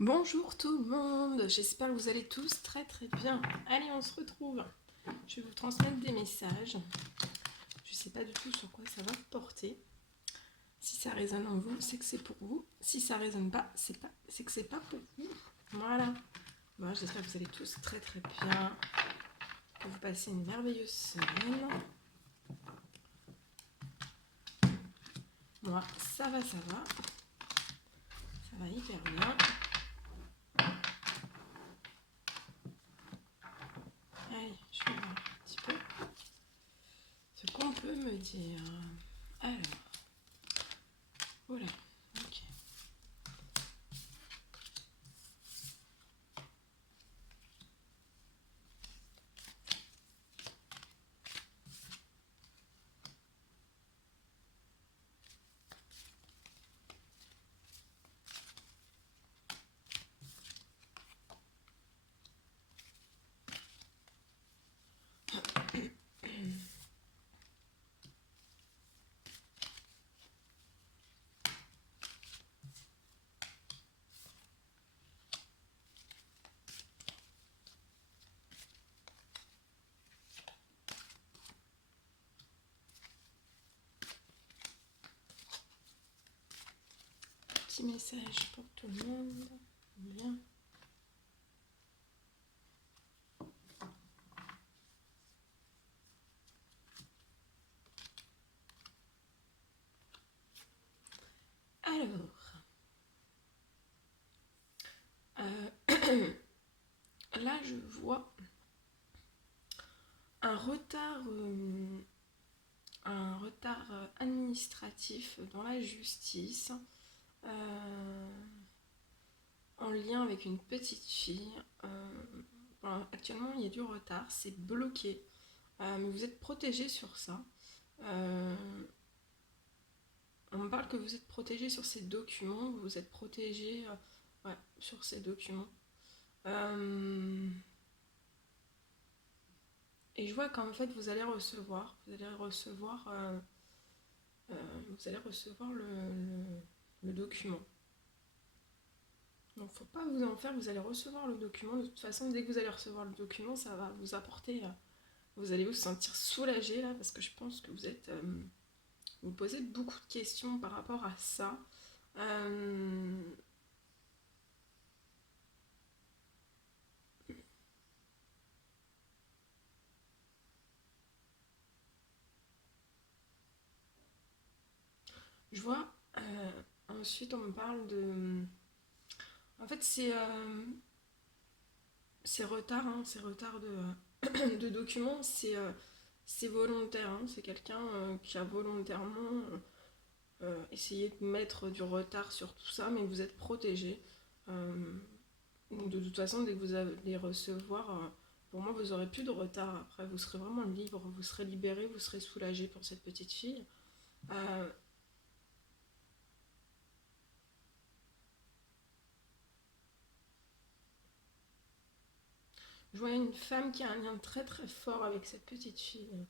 Bonjour tout le monde, j'espère que vous allez tous très très bien. Allez, on se retrouve. Je vais vous transmettre des messages. Je ne sais pas du tout sur quoi ça va porter. Si ça résonne en vous, c'est que c'est pour vous. Si ça résonne pas, c'est que c'est pas pour vous. Voilà. Bon, j'espère que vous allez tous très très bien. Que vous passez une merveilleuse semaine. Moi, ça va, ça va. Ça va hyper bien. Allez, je vais voir un petit peu ce qu'on peut me dire. Alors, voilà. Ok. Petit message pour tout le monde. Bien. Alors, là je vois un retard administratif dans la justice en lien avec une petite fille. Actuellement, il y a du retard, c'est bloqué, mais vous êtes protégé sur ça. Euh, on me parle que vous êtes protégé sur ces documents, vous êtes protégé ouais, sur ces documents. Et je vois qu'en fait vous allez recevoir, vous allez recevoir le document. Donc faut pas vous en faire, vous allez recevoir le document. De toute façon, dès que vous allez recevoir le document, ça va vous apporter, vous allez vous sentir soulagé là, parce que je pense que vous posez beaucoup de questions par rapport à ça. Euh, je vois, ensuite on me parle de... En fait c'est retard, hein, c'est retard de documents, c'est volontaire, hein, c'est quelqu'un qui a volontairement essayé de mettre du retard sur tout ça, mais vous êtes protégé. Euh, donc de toute façon, dès que vous allez recevoir, pour moi, vous aurez plus de retard. Après, vous serez vraiment libre, vous serez libéré, vous serez soulagé pour cette petite fille. Euh, je vois une femme qui a un lien très très fort avec cette petite fille.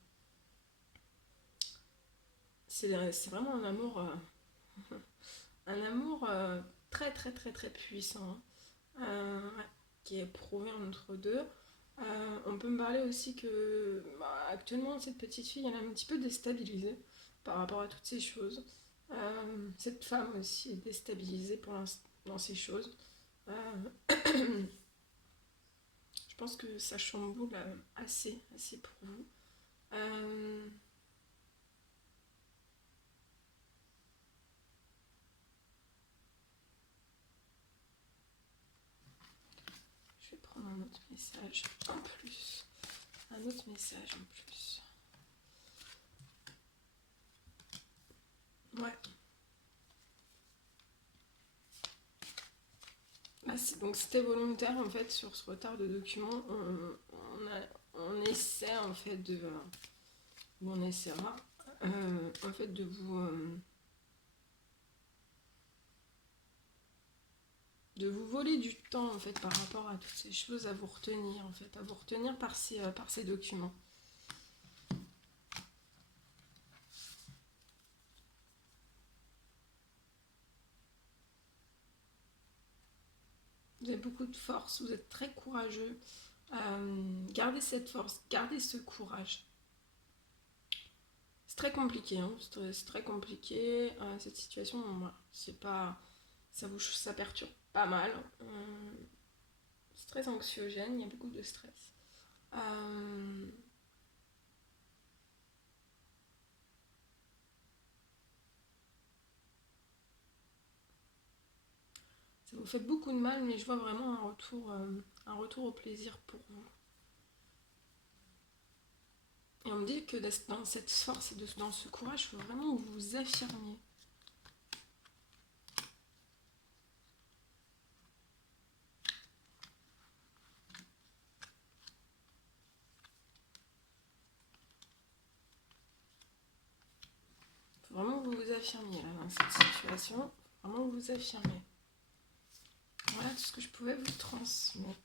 C'est vraiment un amour très très très très puissant, ouais, qui est éprouvé entre deux. On peut me parler aussi que actuellement cette petite fille elle est un petit peu déstabilisée par rapport à toutes ces choses. Cette femme aussi est déstabilisée pour l'instant dans ces choses. Je pense que ça chamboule assez pour vous. Euh, je vais prendre un autre message en plus. Un autre message en plus. Ouais. Donc c'était volontaire en fait sur ce retard de documents. On essaie en fait on essaiera en fait de vous voler du temps en fait par rapport à toutes ces choses, à vous retenir en fait, à vous retenir par ces documents. Vous avez beaucoup de force, vous êtes très courageux. Gardez cette force, gardez ce courage. C'est très compliqué, hein. C'est très compliqué. Cette situation, voilà, c'est pas, ça perturbe pas mal. C'est très anxiogène, il y a beaucoup de stress. Ça vous fait beaucoup de mal, mais je vois vraiment un retour au plaisir pour vous. Et on me dit que dans cette force et dans ce courage, il faut vraiment que vous vous affirmiez. Il faut vraiment que vous vous affirmiez là, dans cette situation. Vraiment vous affirmer. Voilà tout ce que je pouvais vous transmettre.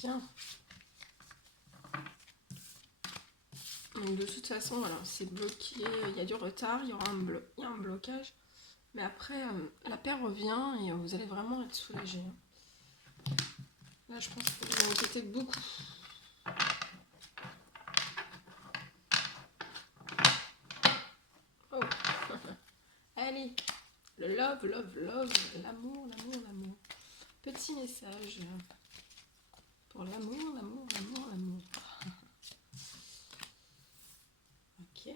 Bien. Donc de toute façon, voilà, c'est bloqué, il y a du retard, il y aura un blocage. Mais après, la paix revient et vous allez vraiment être soulagé. Là, je pense que vous vous inquiétez beaucoup. Oh. Allez, le love, l'amour. Petit message pour l'amour. Ok.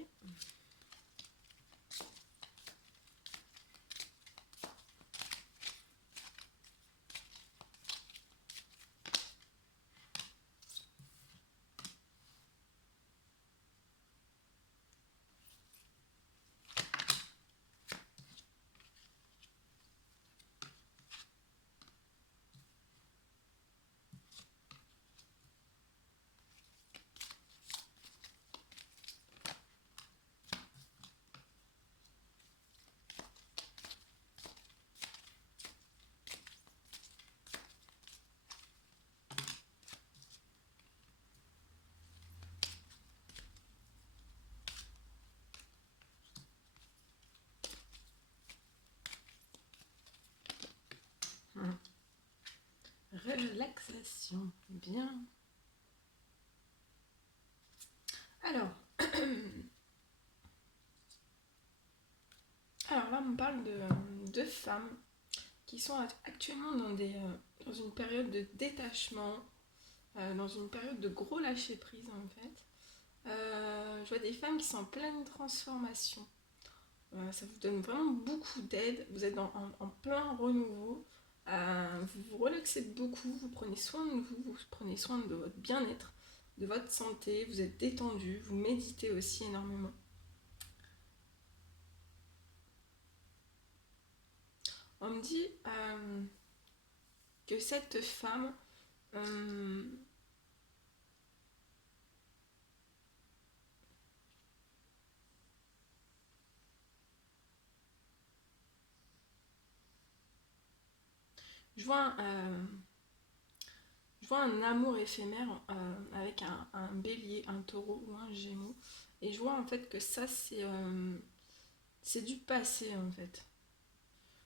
Relaxation. Bien. Alors. Alors là, on parle de femmes qui sont actuellement dans une période de détachement, dans une période de gros lâcher prise en fait. Je vois des femmes qui sont en pleine transformation. Ça vous donne vraiment beaucoup d'aide. Vous êtes en plein renouveau. Vous vous relaxez beaucoup. Vous prenez soin de vous. Vous prenez soin de votre bien-être, de votre santé. Vous êtes détendu. Vous méditez aussi énormément. On me dit que cette femme je vois un amour éphémère avec un bélier, un taureau ou un gémeau. Et je vois en fait que ça, c'est du passé en fait.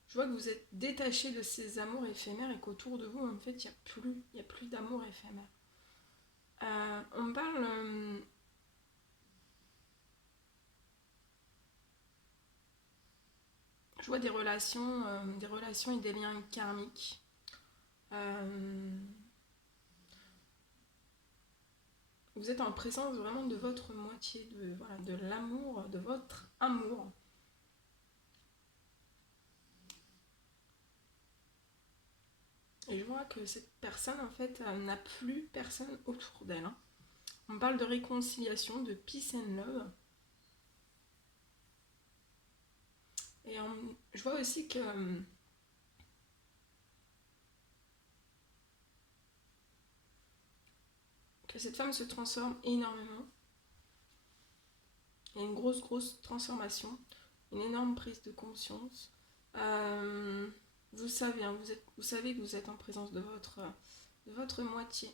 Je vois que vous êtes détaché de ces amours éphémères et qu'autour de vous, en fait, il y a plus d'amour éphémère. On parle... je vois des relations et des liens karmiques. Vous êtes en présence vraiment de votre moitié, de l'amour, de votre amour. Et je vois que cette personne, en fait, n'a plus personne autour d'elle. Hein. On parle de réconciliation, de peace and love. Et je vois aussi que cette femme se transforme énormément. Il y a une grosse transformation, une énorme prise de conscience. Vous savez, hein, vous savez que vous êtes en présence de votre moitié.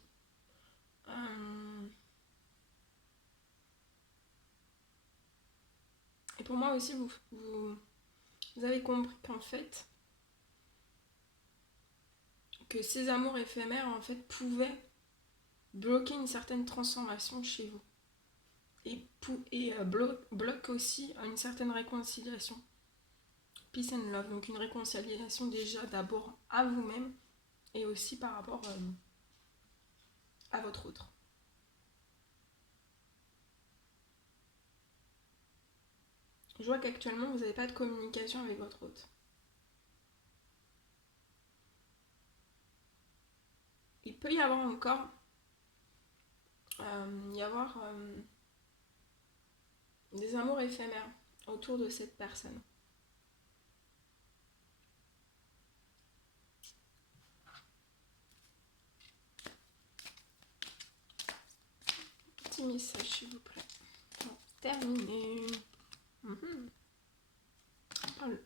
Et pour moi aussi, vous avez compris qu'en fait, que ces amours éphémères en fait pouvaient bloquer une certaine transformation chez vous et bloque aussi une certaine réconciliation. Peace and love, donc une réconciliation déjà d'abord à vous-même et aussi par rapport à votre autre. Je vois qu'actuellement vous n'avez pas de communication avec votre hôte. Il peut y avoir encore des amours éphémères autour de cette personne. Petit message s'il vous plaît. Bon, terminé. Parle.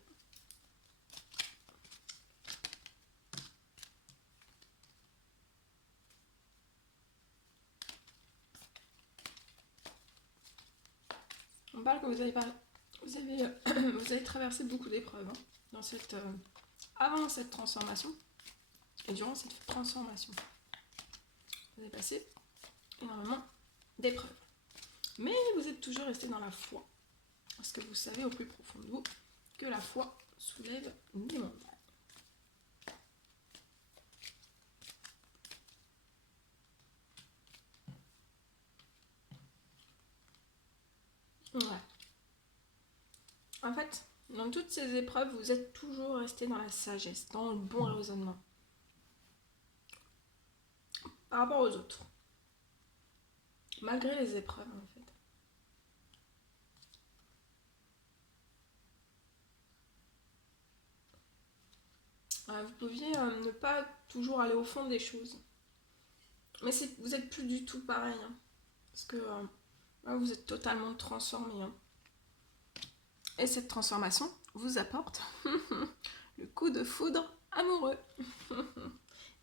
On parle que vous avez traversé beaucoup d'épreuves dans avant cette transformation et durant cette transformation. Vous avez passé énormément d'épreuves. Mais vous êtes toujours resté dans la foi. Parce que vous savez au plus profond de vous que la foi soulève des montagnes. Ouais. En fait, dans toutes ces épreuves, vous êtes toujours resté dans la sagesse, dans le bon raisonnement. Par rapport aux autres. Malgré les épreuves, en fait. Vous pouviez ne pas toujours aller au fond des choses. Mais vous êtes plus du tout pareil. Parce que vous êtes totalement transformé. Et cette transformation vous apporte le coup de foudre amoureux.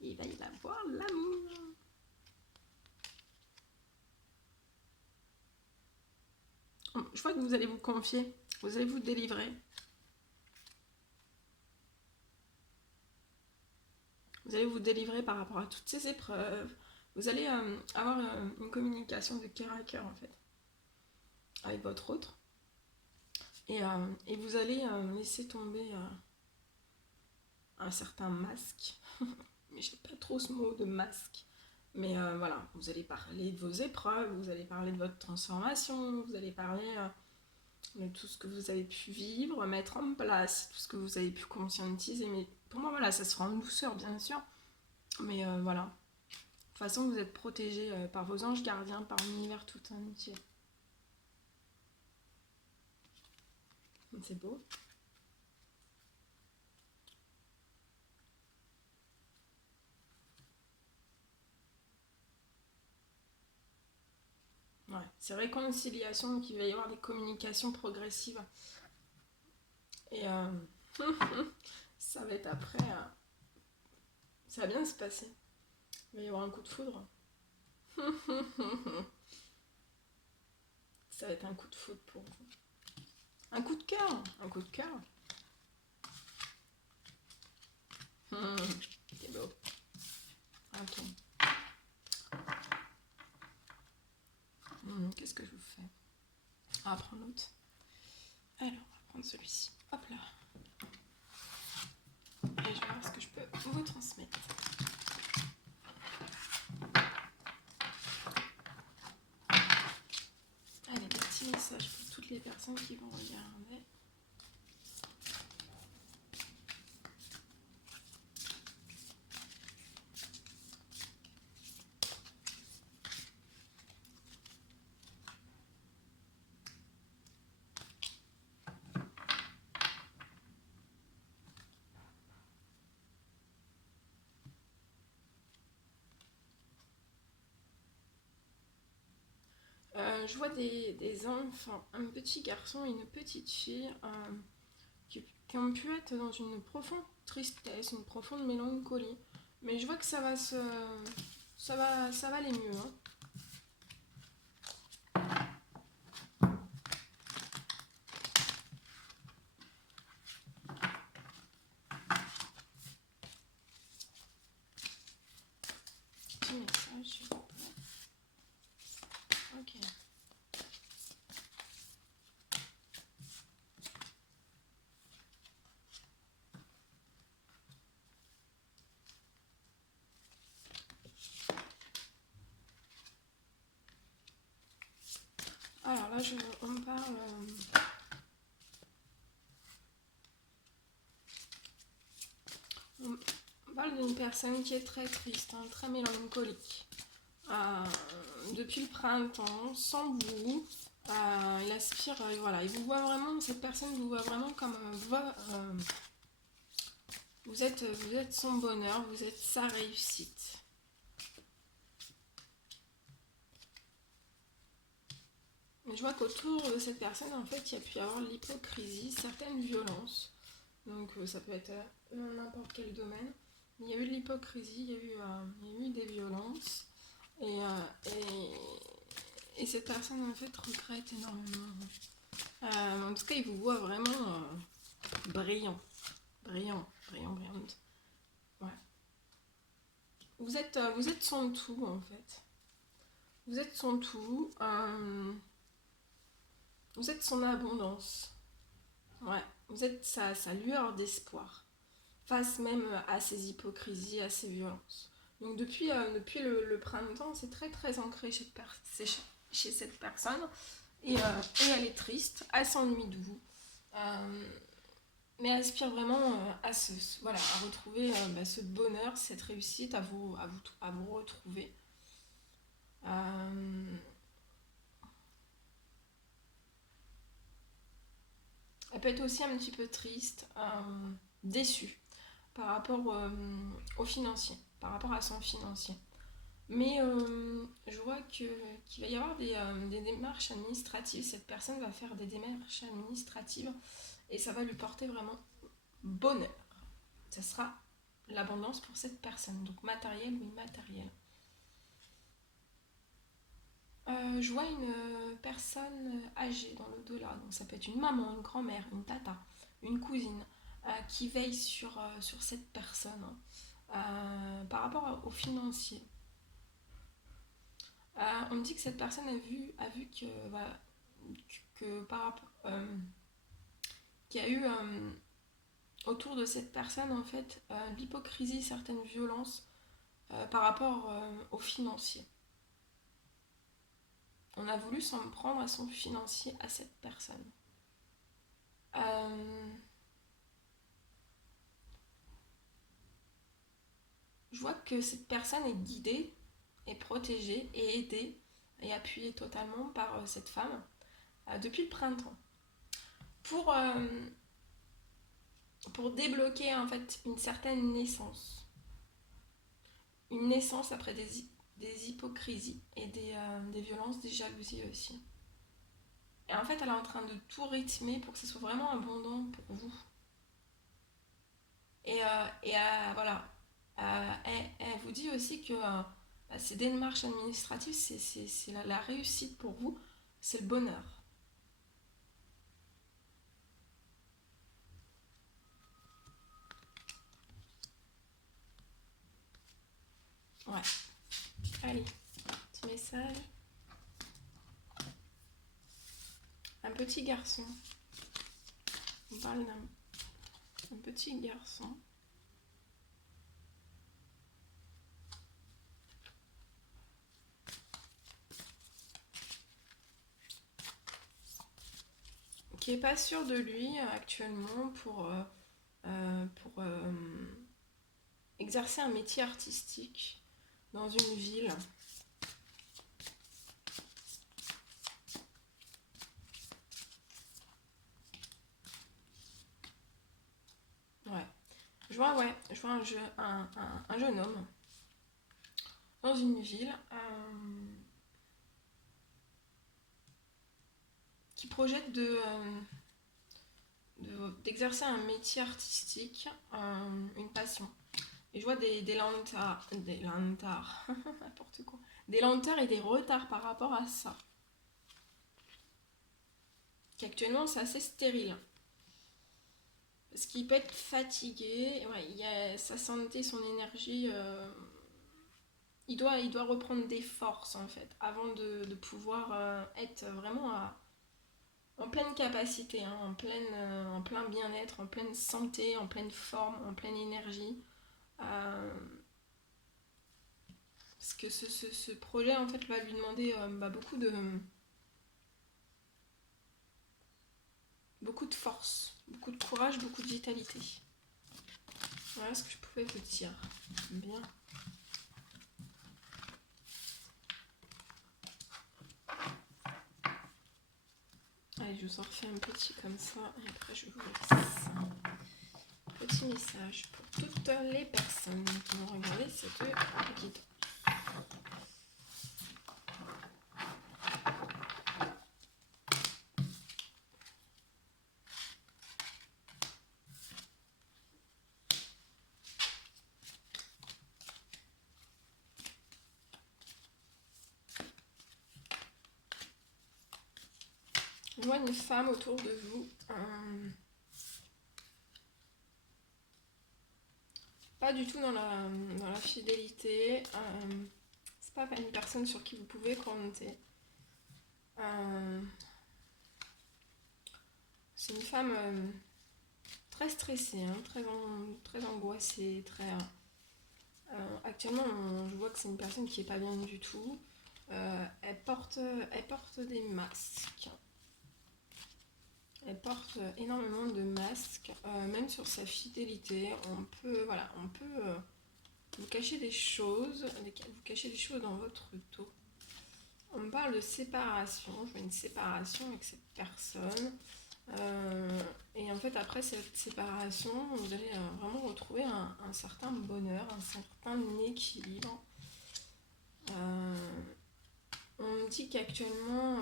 Il va y avoir l'amour. Je vois que vous allez vous confier. Vous allez vous délivrer. Vous allez vous délivrer par rapport à toutes ces épreuves. Vous allez avoir une communication de cœur à cœur en fait. Avec votre autre. Et vous allez laisser tomber un certain masque. Mais j'aime pas trop ce mot de masque. Mais voilà, vous allez parler de vos épreuves, vous allez parler de votre transformation, vous allez parler de tout ce que vous avez pu vivre, mettre en place, tout ce que vous avez pu conscientiser. Mais pour moi, voilà, ça se fera en douceur, bien sûr. Mais voilà. De toute façon, vous êtes protégé par vos anges gardiens, par l'univers tout entier. C'est beau. Ouais, c'est réconciliation, donc il va y avoir des communications progressives. Et ça va être après. Ça va bien se passer. Il va y avoir un coup de foudre. Ça va être un coup de foudre pour vous. Un coup de cœur. Un coup de cœur. C'est beau. Ok. Qu'est-ce que je vous fais? On va prendre l'autre. Alors, on va prendre celui-ci. Hop là. Et je vais voir ce que je peux vous transmettre. Allez, des petits messages pour toutes les personnes qui vont regarder. Je vois des enfants, un petit garçon et une petite fille qui ont pu être dans une profonde tristesse, une profonde mélancolie. Mais je vois que ça va aller mieux. Alors là, on parle d'une personne qui est très triste, hein, très mélancolique. Euh, Depuis le printemps, sans vous, il aspire, voilà, il vous voit vraiment, cette personne vous voit vraiment comme vous êtes son bonheur, vous êtes sa réussite. Mais je vois qu'autour de cette personne, en fait, il y a pu y avoir de l'hypocrisie, certaines violences. Donc ça peut être dans n'importe quel domaine. Il y a eu de l'hypocrisie, il y a eu des violences. Et, et cette personne, en fait, regrette énormément. En tout cas, il vous voit vraiment brillant. Brillante. Ouais. Vous êtes son tout, en fait. Vous êtes son tout. Vous êtes son abondance. Ouais. Vous êtes sa lueur d'espoir. Face même à ses hypocrisies, à ses violences. Donc depuis le printemps, c'est très très ancré chez cette personne. Et elle est triste, elle s'ennuie de vous. Euh, mais elle aspire vraiment voilà, à retrouver ce bonheur, cette réussite, à vous retrouver. Euh, Elle peut être aussi un petit peu triste, déçue par rapport au financier, par rapport à son financier. Mais je vois qu'il va y avoir des démarches administratives. Cette personne va faire des démarches administratives et ça va lui porter vraiment bonheur. Ça sera l'abondance pour cette personne, donc matériel ou immatériel. Je vois une personne âgée dans l'au-delà, donc ça peut être une maman, une grand-mère, une tata, une cousine, qui veille sur cette personne, par rapport au financier. On me dit que cette personne a vu que, voilà, que par rapport, qu'il y a eu autour de cette personne en fait l'hypocrisie, certaines violences par rapport au financier. On a voulu s'en prendre à son financier, à cette personne. Euh, je vois que cette personne est guidée, est protégée et aidée et appuyée totalement par cette femme depuis le printemps. Pour, euh, pour débloquer en fait une certaine naissance. Une naissance après des hypocrisies et des violences, des jalousies aussi. Et en fait, elle est en train de tout rythmer pour que ce soit vraiment abondant pour vous. Voilà, elle vous dit aussi que ces démarches administratives, c'est la réussite pour vous, c'est le bonheur. Ouais, allez, petit message. Un petit garçon. On parle d'un petit garçon. Qui est pas sûr de lui actuellement pour exercer un métier artistique dans une ville. Ouais. Je vois un jeune homme dans une ville qui projette d'exercer un métier artistique, une passion. Et je vois des lentars, n'importe quoi. Des lenteurs et des retards par rapport à ça. Qu'actuellement c'est assez stérile. Parce qu'il peut être fatigué, ouais, il y a sa santé, son énergie. Il doit reprendre des forces en fait, avant de pouvoir être vraiment en pleine capacité, hein, en plein bien-être, en pleine santé, en pleine forme, en pleine énergie. Euh, Parce que ce projet en fait va lui demander beaucoup beaucoup de force, beaucoup de courage, beaucoup de vitalité. Voilà ce que je pouvais vous dire. Bien. Allez, je vous en refais un petit comme ça et après je vous laisse. Petit message pour toutes les personnes qui vont regarder cette guide. Je vois une femme autour de vous. Pas du tout dans la fidélité. C'est pas une personne sur qui vous pouvez compter. C'est une femme très stressée, hein, très angoissée, très. Actuellement, je vois que c'est une personne qui est pas bien du tout. Elle porte des masques. Elle porte énormément de masques, même sur sa fidélité. On peut vous cacher des choses, dans votre dos. On me parle de séparation. Je vois une séparation avec cette personne. Et en fait, après cette séparation, vous allez vraiment retrouver un certain bonheur, un certain équilibre. On me dit qu'actuellement,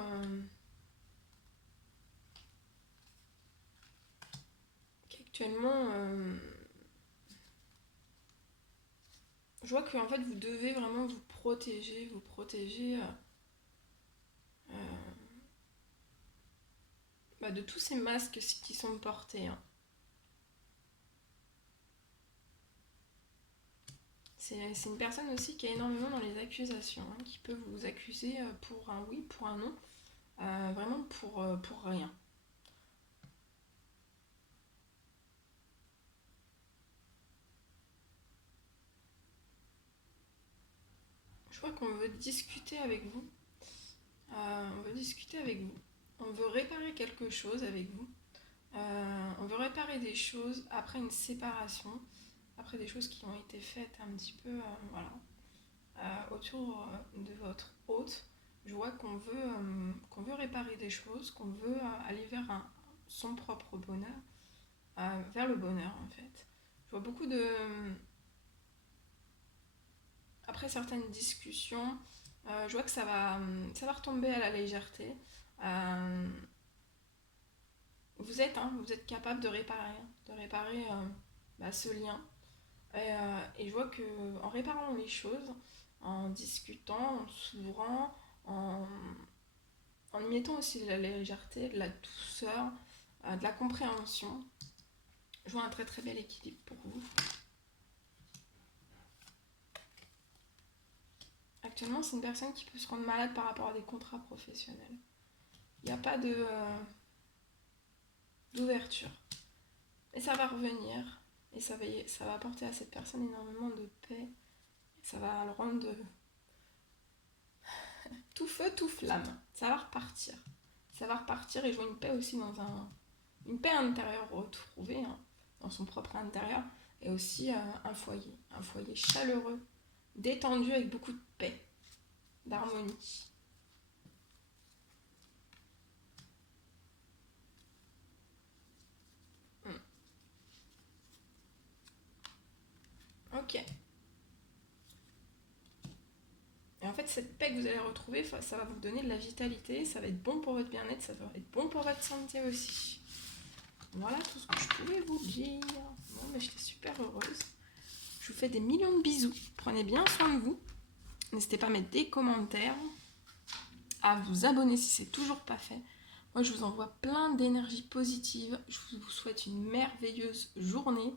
je vois que en fait, vous devez vraiment vous protéger, de tous ces masques qui sont portés, hein. C'est une personne aussi qui est énormément dans les accusations, hein, qui peut vous accuser pour un oui, pour un non, vraiment pour rien. Je crois qu'on veut discuter avec vous. On veut réparer quelque chose avec vous. On veut réparer des choses après une séparation, après des choses qui ont été faites un petit peu, autour de votre hôte. Je vois qu'on veut réparer des choses, qu'on veut aller vers son propre bonheur, vers le bonheur en fait. Je vois beaucoup de... Après certaines discussions, je vois que ça va retomber à la légèreté. Euh, vous êtes capable de réparer ce lien. Et je vois que en réparant les choses, en discutant, en s'ouvrant, en y mettant aussi de la légèreté, de la douceur, de la compréhension, je vois un très très bel équilibre pour vous. Actuellement, c'est une personne qui peut se rendre malade par rapport à des contrats professionnels. Il n'y a pas d'ouverture. Mais ça va revenir. Et ça va apporter à cette personne énormément de paix. Ça va le rendre tout feu, tout flamme. Ça va repartir. Et je vois une paix aussi une paix intérieure retrouvée, hein, dans son propre intérieur. Et aussi un foyer chaleureux, détendu avec beaucoup de paix, d'harmonie. Ok. Et en fait, cette paix que vous allez retrouver, ça va vous donner de la vitalité, ça va être bon pour votre bien-être, ça va être bon pour votre santé aussi. Voilà tout ce que je pouvais vous dire. Bon, mais j'étais super heureuse. Je vous fais des millions de bisous. Prenez bien soin de vous. N'hésitez pas à mettre des commentaires, à vous abonner si c'est toujours pas fait. Moi, je vous envoie plein d'énergie positive. Je vous souhaite une merveilleuse journée.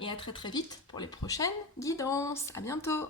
Et à très très vite pour les prochaines guidances. À bientôt!